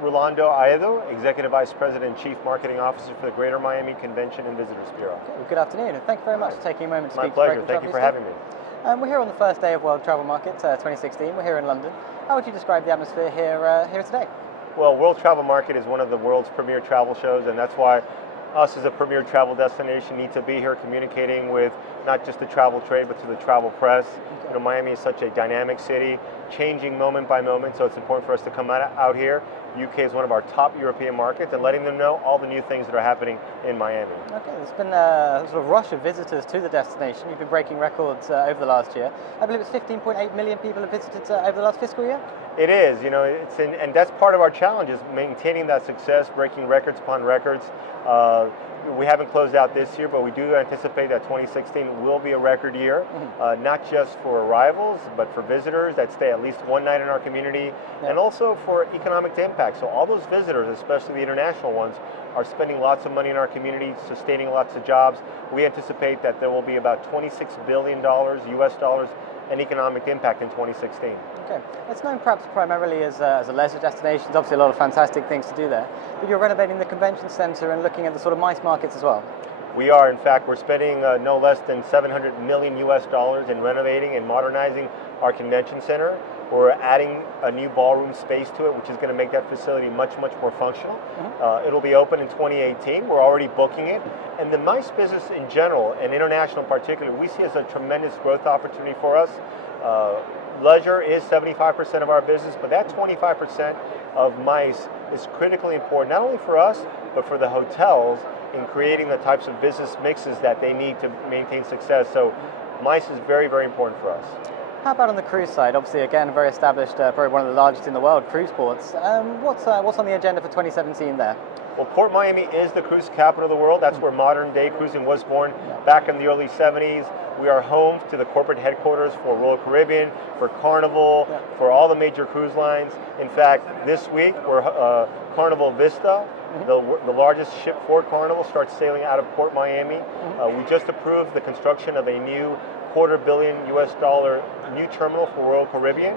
Rolando, Aedo, Executive Vice President and Chief Marketing Officer for the Greater Miami Convention and Visitors Bureau. Okay, well, good afternoon, and thank you very much for taking a moment to speak. My pleasure. Thank you for having me. We're here on the first day of World Travel Market 2016. We're here in London. How would you describe the atmosphere here today? Well, World Travel Market is one of the world's premier travel shows, and that's why us as a premier travel destination need to be here communicating with not just the travel trade, but to the travel press. Okay. You know, Miami is such a dynamic city, changing moment by moment, so it's important for us to come out here. UK is one of our top European markets, and letting them know all the new things that are happening in Miami. Okay, there's been a sort of rush of visitors to the destination. You've been breaking records over the last year. I believe it's 15.8 million people have visited over the last fiscal year? It is, you know, and that's part of our challenge, is maintaining that success, breaking records upon records. We haven't closed out this year, but we do anticipate that 2016 will be a record year, not just for arrivals, but for visitors that stay at least one night in our community, and also for economic impact. So all those visitors, especially the international ones, are spending lots of money in our community, sustaining lots of jobs. We anticipate that there will be about $26 billion US dollars and economic impact in 2016. Okay, it's known perhaps primarily as a leisure destination. There's obviously a lot of fantastic things to do there, but you're renovating the convention center and looking at the sort of MICE markets as well. We are, in fact, we're spending no less than 700 million US dollars in renovating and modernizing our convention center. We're adding a new ballroom space to it, which is going to make that facility much, much more functional. It'll be open in 2018. We're already booking it. And the MICE business in general, and international in particular, we see as a tremendous growth opportunity for us. Leisure is 75% of our business, but that 25% of MICE is critically important, not only for us, but for the hotels in creating the types of business mixes that they need to maintain success. So MICE is very, very important for us. How about on the cruise side? Obviously, again, very established, probably one of the largest in the world, cruise ports. What's on the agenda for 2017 there? Well, Port Miami is the cruise capital of the world. That's where modern day cruising was born back in the early 70s. We are home to the corporate headquarters for Royal Caribbean, for Carnival, for all the major cruise lines. In fact, this week, we're Carnival Vista, the largest ship for Carnival, starts sailing out of Port Miami. We just approved the construction of a new $250 million US new terminal for Royal Caribbean.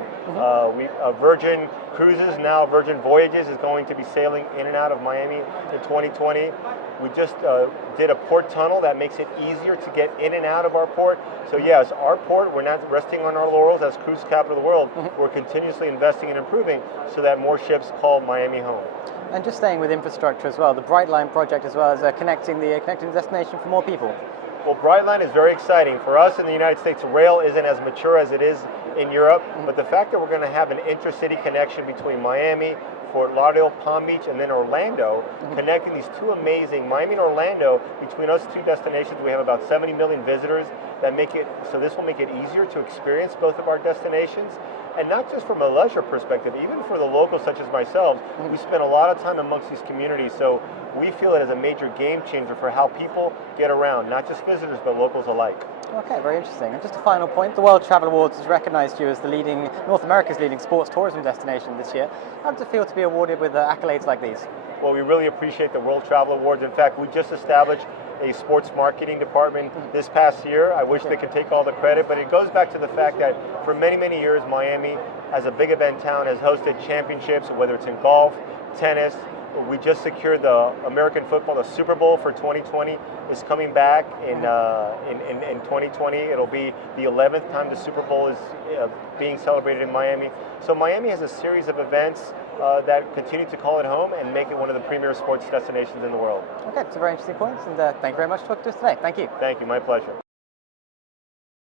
Virgin Cruises, now Virgin Voyages, is going to be sailing in and out of Miami in 2020. We just did a port tunnel that makes it easier to get in and out of our port. So yes, our port, we're not resting on our laurels as cruise capital of the world. We're continuously investing and improving so that more ships call Miami home. And just staying with infrastructure as well, the Brightline project as well as connecting the destination for more people. Well, Brightline is very exciting. For us in the United States, rail isn't as mature as it is in Europe, but the fact that we're going to have an intercity connection between Miami, Fort Lauderdale, Palm Beach, and then Orlando, connecting these two amazing, Miami and Orlando, between us two destinations, we have about 70 million visitors that make it, so this will make it easier to experience both of our destinations. And not just from a leisure perspective, even for the locals such as myself, we spend a lot of time amongst these communities, so we feel it as a major game changer for how people get around, not just visitors, but locals alike. Okay, very interesting. And just a final point, the World Travel Awards has recognized you as the North America's leading sports tourism destination this year. How does it feel to be awarded with accolades like these? Well, we really appreciate the World Travel Awards. In fact, we just established a sports marketing department this past year. I wish they could take all the credit, but it goes back to the fact that for many, many years, Miami, as a big event town, has hosted championships, whether it's in golf, tennis. We just secured the American football, the Super Bowl for 2020 is coming back in 2020. It'll be the 11th time the Super Bowl is being celebrated in Miami. So Miami has a series of events that continue to call it home and make it one of the premier sports destinations in the world. Okay, it's a very interesting point, and thank you very much for talking to us today. Thank you. Thank you, my pleasure.